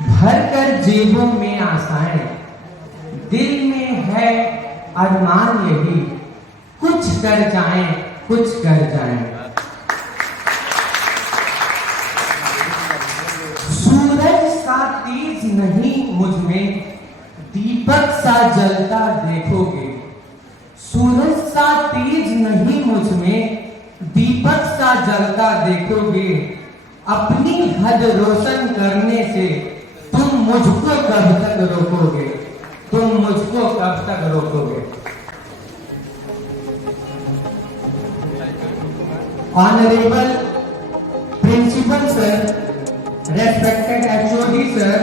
भर कर जेबों में आशाएं, दिल में है अरमान यही, कुछ कर जाएं, कुछ कर जाएं। सूरज सा तेज नहीं मुझ में, दीपक सा जलता देखोगे। सूरज सा तेज नहीं मुझ में, दीपक सा जलता देखोगे। अपनी हद रोशन करने से तुम मुझको कब तक रोकोगे, तुम मुझको कब तक रोकोगे। Honourable principal sir, respected HOD sir,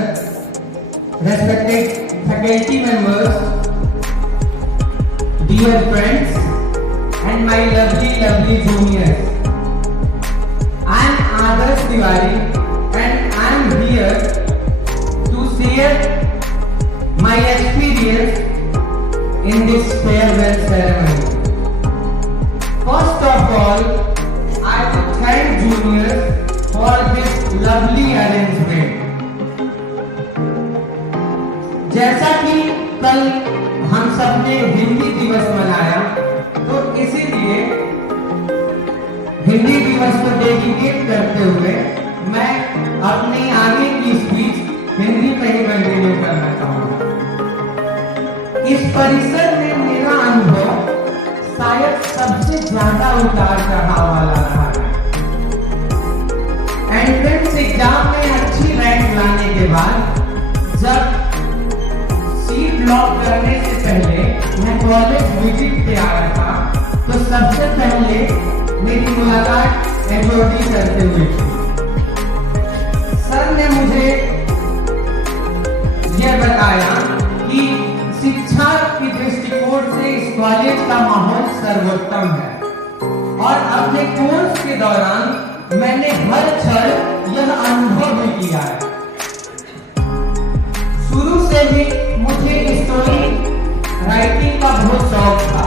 respected faculty members, dear friends and my lovely juniors. I am Adarsh Tiwari and I am here to share my experience in this farewell ceremony. First of all, I would thank juniors for this lovely arrangement. जैसा कि कल हम सबने हिंदी दिवस मनाया, तो इसीलिए हिंदी दिवस को डेडिकेट करते हुए मैं अपने आगे की स्पीच हिंदी में ही कंटिन्यू करना चाहूंगा। इस परिसर में मेरा अनुभव शायद सबसे ज्यादा उतार चढ़ाव वाला रहा है। एंट्रेंस एग्जाम में अच्छी रैंक लाने के बाद जब सीट लॉक करने से पहले मैं कॉलेज विजिट पे आया था, तो सबसे पहले मेरी मुलाकात HOD सर से हुई थी। सर ने मुझे यह बताया कि शिक्षा की दृष्टिकोण से इस कॉलेज का माहौल सर्वोत्तम है, और अपने कोर्स के दौरान मैंने हर क्षण यह अनुभव भी किया है। शुरू से ही मुझे स्टोरी राइटिंग का बहुत शौक था,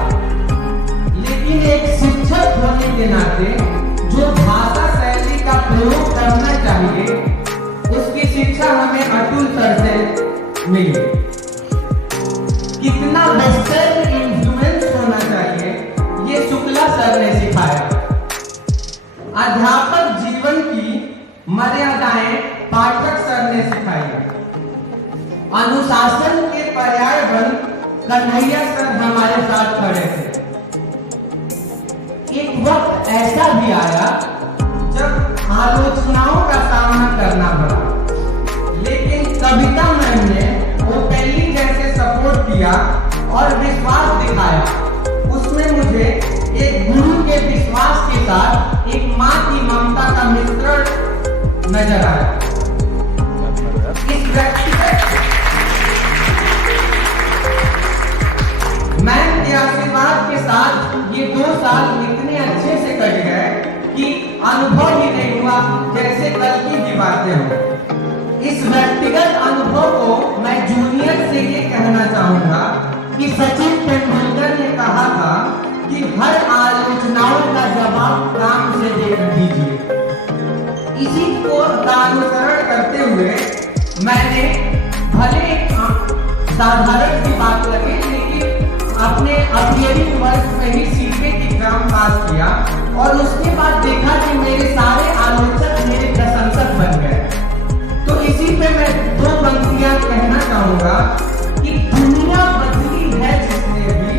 लेकिन एक शिक्षक होने के नाते जो भाषा शैली का प्रयोग करना चाहिए, उसकी शिक्षा हमें अतुल सर से मिली। कितना वेस्टर्न इन्फ्लुएंस होना चाहिए, ये शुक्ला सर ने सिखाया। अध्यापक जीवन की मर्यादाएं पाठक सर ने सिखाई। अनुशासन के पर्याय बन कन्हैया सर हमारे साथ खड़े थे। एक वक्त ऐसा भी आया जब आलोचनाओं का सामना करना पड़ा, लेकिन कविता मैम ने ओपनली जैसे सपोर्ट किया और विश्वास दिखाया। उसमें मुझे एक गुरु के विश्वास के साथ एक माँ की ममता का मिश्रण नजर आया। इस व्यक्तिगत मैम के आशीर्वाद के साथ ये 2 साल इतने अच्छे से कट गए कि अनुभव ही नहीं हुआ जैसे कल की भी बातें हो। इस व्यक्तिगत अनुभव को मैं जूनियर से ये कहना चाहूंगा कि सचिन तेंदुलकर ने कहा था कि हर आलोचनाओं का जवाब काम से दे दीजिए। इसी को अनुसरण करते हुए मैंने भले साधारण सी बात लगे, लेकिन अपने अपियरिंग वर्ष में ही सीटे की एग्जाम पास किया, और उसके बाद देखा कि मेरे सारे आलोचक मेरे प्रशंसक बन गए। तो इसी पे मैं 2 पंक्तियां कहना चाहूंगा कि दुनिया बदली है जिसने भी,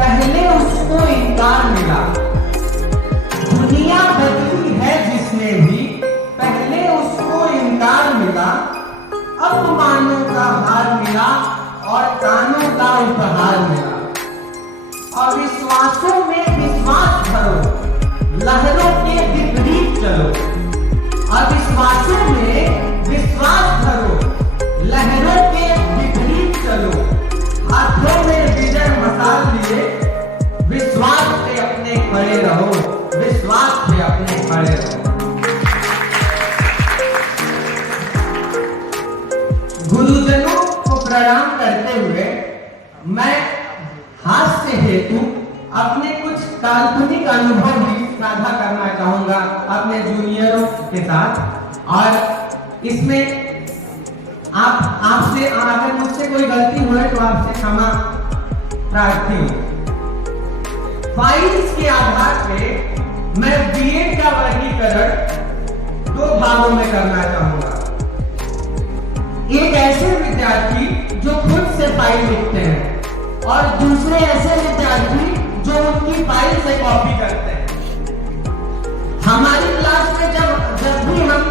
पहले उसको इनकार मिला। दुनिया बदली है जिसने भी, पहले उसको इनकार मिला। अपमानों का हार मिला और कानों का उपहार मिला। अविश्वासों में विश्वास भरो, लहरों के विपरीत चलो। अविश्वासों में विश्वास भरो, लहरों के विपरीत चलो। हाथों में विजय मसाल लिए, विश्वास से अपने खड़े रहो, विश्वास से अपने खड़े रहो। गुरुजनों को प्रणाम करते हुए मैं हास्य हेतु अपने कुछ काल्पनिक अनुभव भी साझा करना चाहूंगा अपने जूनियरों के साथ। और इसमें आप आपसे अगर मुझसे कोई गलती हुई तो आपसे क्षमा प्रार्थी हूँ। फाइल्स के आधार पे मैं बीएड का वर्गीकरण दो भागों में करना चाहूंगा। एक ऐसे विद्यार्थी जो खुद से फाइल लिखते हैं और दूसरे ऐसे विद्यार्थी जो उनकी फाइल से कॉपी करते हैं। हमारी क्लास में जब भी हम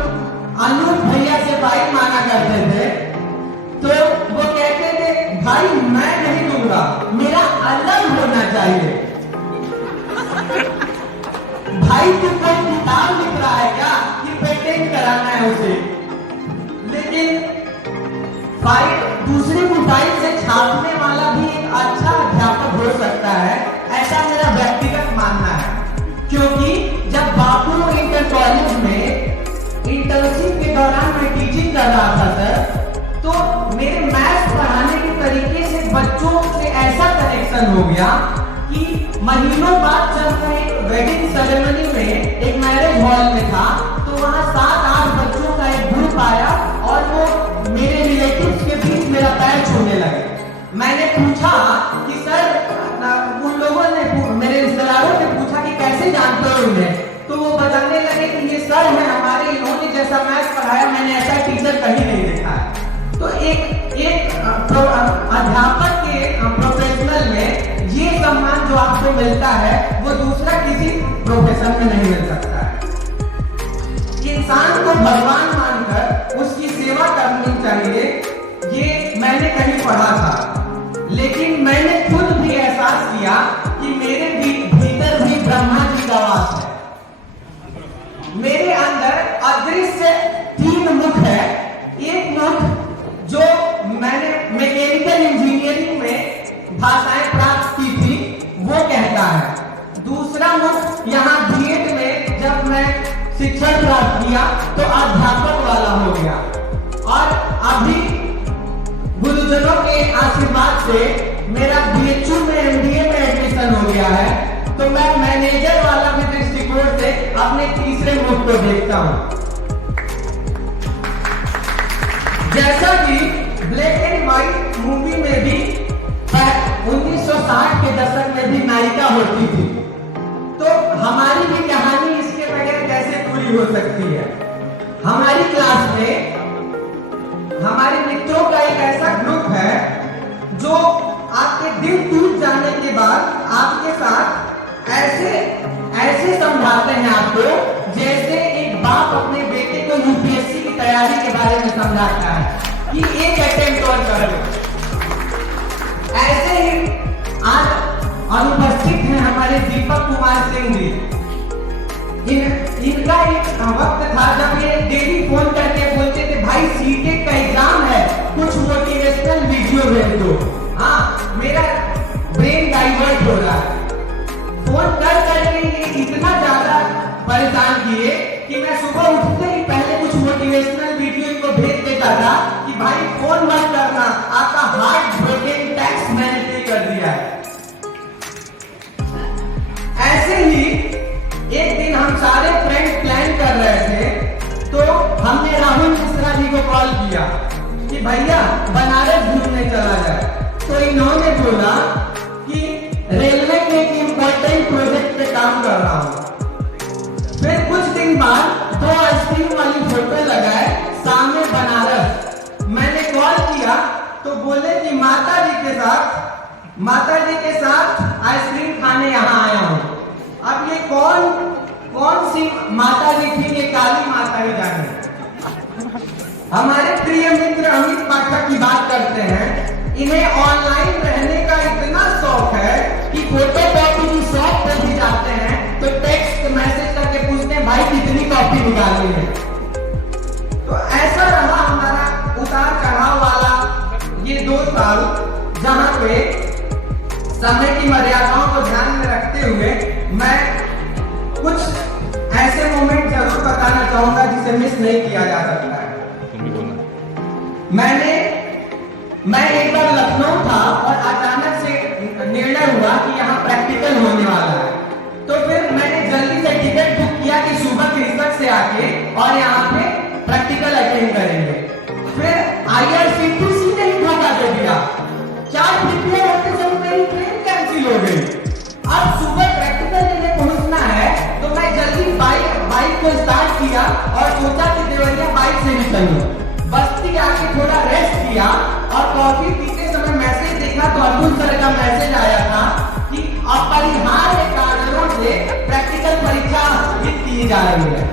अनूप भैया से फाइल मांगा करते थे तो वो कहते थे भाई मैं नहीं दूंगा, मेरा अलग होना चाहिए। भाई तू कोई किताब लिख रहा है क्या कि पेटेंट कराना है उसे? लेकिन फाइल दूसरे की फाइल से छापने वाला भी एक अच्छा अध्यापक हो सकता है, ऐसा मेरा व्यक्तिगत मानना है। क्योंकि जब बापू इंटर कॉलेज में इंटर्नशिप के दौरान मैं टीचिंग कर रहा था सर, तो मेरे मैथ्स पढ़ाने के तरीके से बच्चों से ऐसा कनेक्शन हो गया कि महीनों बाद जब मैं एक वेडिंग सेरेमनी में एक मैरिज हॉल में था तो वहां 7-8 बच्चों का एक ग्रुप आया और वो मेरे रिलेटिव्स के बीच मेरा पैर छूने लगे। मैंने पूछा कि सर, उन लोगों ने मेरे रिश्तेदारों ने पूछा कि कैसे जानते हो इन्हें, तो वो बताने लगे कि ये सर है हमारे, इन्होंने जैसा मैथ्स पढ़ाया मैंने ऐसा टीचर कहीं नहीं देखा है। तो एक अध्यापक के प्रोफेशनल में ये सम्मान जो आपको मिलता है वो दूसरा किसी प्रोफेशन में नहीं मिल सकता है। इंसान को भगवान मानकर उसकी सेवा करनी चाहिए, ये मैंने कहीं पढ़ा था। लेकिन मैंने खुद भी एहसास किया कि मेरे भीतर भी ब्रह्मा जी का वास है। मेरे अंदर अदृश्य 3 मुख है। एक मुख जो मैंने मैकेनिकल इंजीनियरिंग में भाषाएं प्राप्त की थी वो कहता है। दूसरा मुख यहाँ बीएड में जब मैं शिक्षण प्राप्त किया तो अध्यापक वाला हो गया, और अभी गुरुजनों के आशीर्वाद से मेरा बीएचयू में एमबीए में एडमिशन हो गया है, तो मैं मैनेजर वाला भी दृष्टिकोण से अपने तीसरे मुख को देखता हूं। जैसा कि ब्लैक एंड व्हाइट मूवी में भी 1960 के दशक में भी नायिका होती थी, तो हमारी भी कहानी इसके बगैर कैसे पूरी हो सकती है। हमारी क्लास में हमारे मित्रों का एक ऐसा ग्रुप है जो आपके दिल टूट जाने के बाद आपके साथ ऐसे समझाते हैं आपको जैसे एक बाप अपने बेटे को यूपीएससी की तैयारी के बारे में समझाता है कि एक अटेम्प्ट और कर लो। ऐसे ही आज अनुपस्थित हैं हमारे दीपक कुमार सिंह जी। इनका एक वक्त था जब ये डेली फोन करके बोलते थे भाई सीटेट का एग्जाम है, कुछ मोटिवेशनल वीडियो भेज दो। हाँ, मेरा ब्रेन डाइवर्ट हो रहा है। फोन कर करके ये इतना ज्यादा परेशान किए कि मैं सुबह उठते ही पहले कुछ मोटिवेशनल वीडियो इनको भेज देता था कि भाई फोन मत करना, आपका हार्ट ब्रोकन टैक्स मैंने पे कर दिया है। ऐसे ही एक दिन हम सारे फ्रेंड्स प्लान कर रहे थे तो हमने राहुल मिश्रा जी को कॉल किया कि भैया बनारस घूमने चला जाए। तो इन्होंने बोला कि रेलवे के एक इम्पोर्टेंट प्रोजेक्ट पे काम कर रहा हूँ। फिर कुछ दिन बाद 2 आइसक्रीम वाली फोटो लगाए सामने बनारस। मैंने कॉल किया तो बोले कि माता जी के साथ आइसक्रीम खाने यहाँ आया हूँ। अब ये कौन सी माता जी थी, ये काली माता ही जाने। हमारे प्रिय मित्र अमित पाठक की बात करते हैं, इन्हें ऑनलाइन रहने का इतना शौक है कि फोटो कॉपी की शॉप पर भी जाते हैं तो टेक्स्ट मैसेज करके पूछते हैं भाई कितनी कॉपी निकाली है। तो ऐसा रहा हमारा उतार चढ़ाव वाला ये 2 साल, जहां पे समय की मर्यादाओं को ध्यान में रखते हुए मैं कुछ ऐसे मोमेंट जरूर बताना चाहूंगा जिसे मिस नहीं किया जा सकता है। मैं एक बार लखनऊ था और अचानक से निर्णय हुआ कि यहाँ प्रैक्टिकल होने वाला है, तो फिर मैंने जल्दी से टिकट बुक किया कि सुबह कृषक से आके और यहाँ पे प्रैक्टिकल अटेंड करेंगे। फिर टेंशन लो। बस्ती आके थोड़ा रेस्ट किया और कॉफी पीते समय मैसेज देखा तो अतुल सर का मैसेज आया था कि अपरिहार्य कारणों से प्रैक्टिकल परीक्षा स्थगित की जा रही है।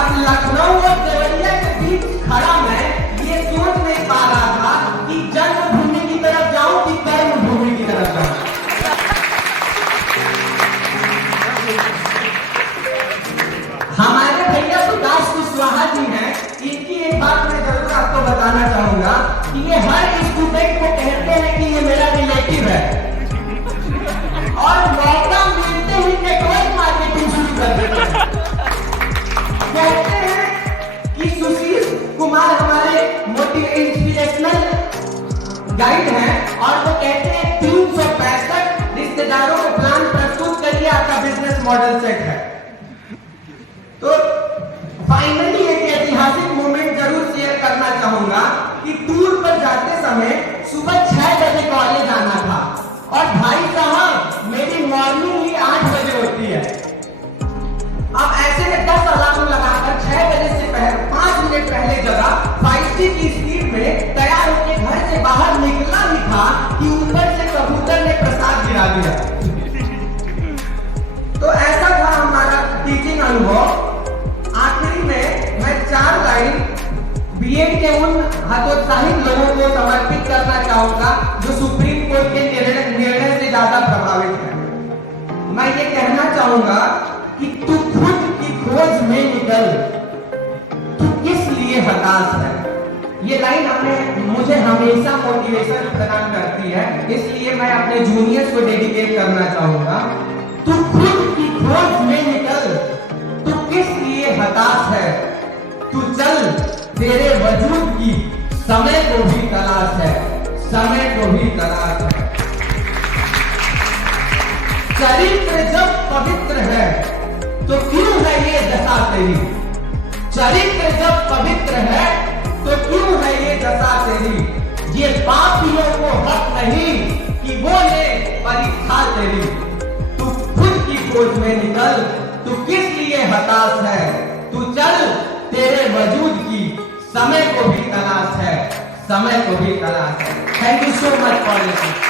अब लखनऊ और देवरिया के बीच खड़ा मैं ये सोच नहीं पा रहा था कि जन्मभूमि की तरफ जाऊं कि कर्म भूमि की तरफ जाऊं। हमारे भैया सुभाष कुशवाहा जी हैं, इनकी एक बात मैं जरूर आपको बताना चाहूंगा कि ये हर स्टूडेंट को कहते हैं कि ये मेरा रिलेटिव है और मौका मिलते ही नेटवर्क मार्केटिंग शुरू कर देते हैं। कहते हैं कि सुशील कुमार हमारे इंस्पिरेशनल गाइड हैं और वो कहते हैं 365 रिश्तेदारों को प्लान प्रस्तुत करिए, आपका बिजनेस मॉडल सेट है। तो फाइनली एक ऐतिहासिक मोमेंट जरूर शेयर करना चाहूंगा कि टूर पर जाते समय सुबह 6 बजे कॉलेज आना था और भाई साहब मेरी मॉर्निंग ही 8 बजे होती है। अब ऐसे में 10 अलार्म लगाकर 6 बजे से पहले 5 मिनट पहले जगह 5G की स्पीड में तैयार होकर घर से बाहर निकला ही था कि ऊपर से कबूतर ने प्रसाद गिरा दिया। तो ऐसा था हमारा टीचिंग अनुभव। आखिरी में मैं 4 लाइन बीएड के उन हतोत्साहित लोगों को समर्पित करना चाहूंगा जो सुप्रीम कोर्ट के निर्णय से ज्यादा प्रभावित है। मैं ये कहना चाहूंगा कि तू खुद की खोज में निकल, तू किस लिए हताश है। ये लाइन मुझे हमेशा मोटिवेशन प्रदान करती है, इसलिए मैं अपने जूनियर्स को डेडिकेट करना चाहूंगा। तू खुद की खोज में निकल, तू किस लिए हताश है, तू चल, तेरे वजूद की समय को भी तलाश है, समय को भी तलाश है। चरित्र जब पवित्र है तो क्यों है ये दशा तेरी, चरित्र जब पवित्र है तो क्यों है ये दशा तेरी। ये पापियों को हक नहीं कि वो ले परीक्षा तेरी। तू खुद की खोज में निकल, तू किस लिए हताश है, तू चल, तेरे वजूद की समय को भी तलाश है, समय को भी तलाश है। Thank you so much for listening.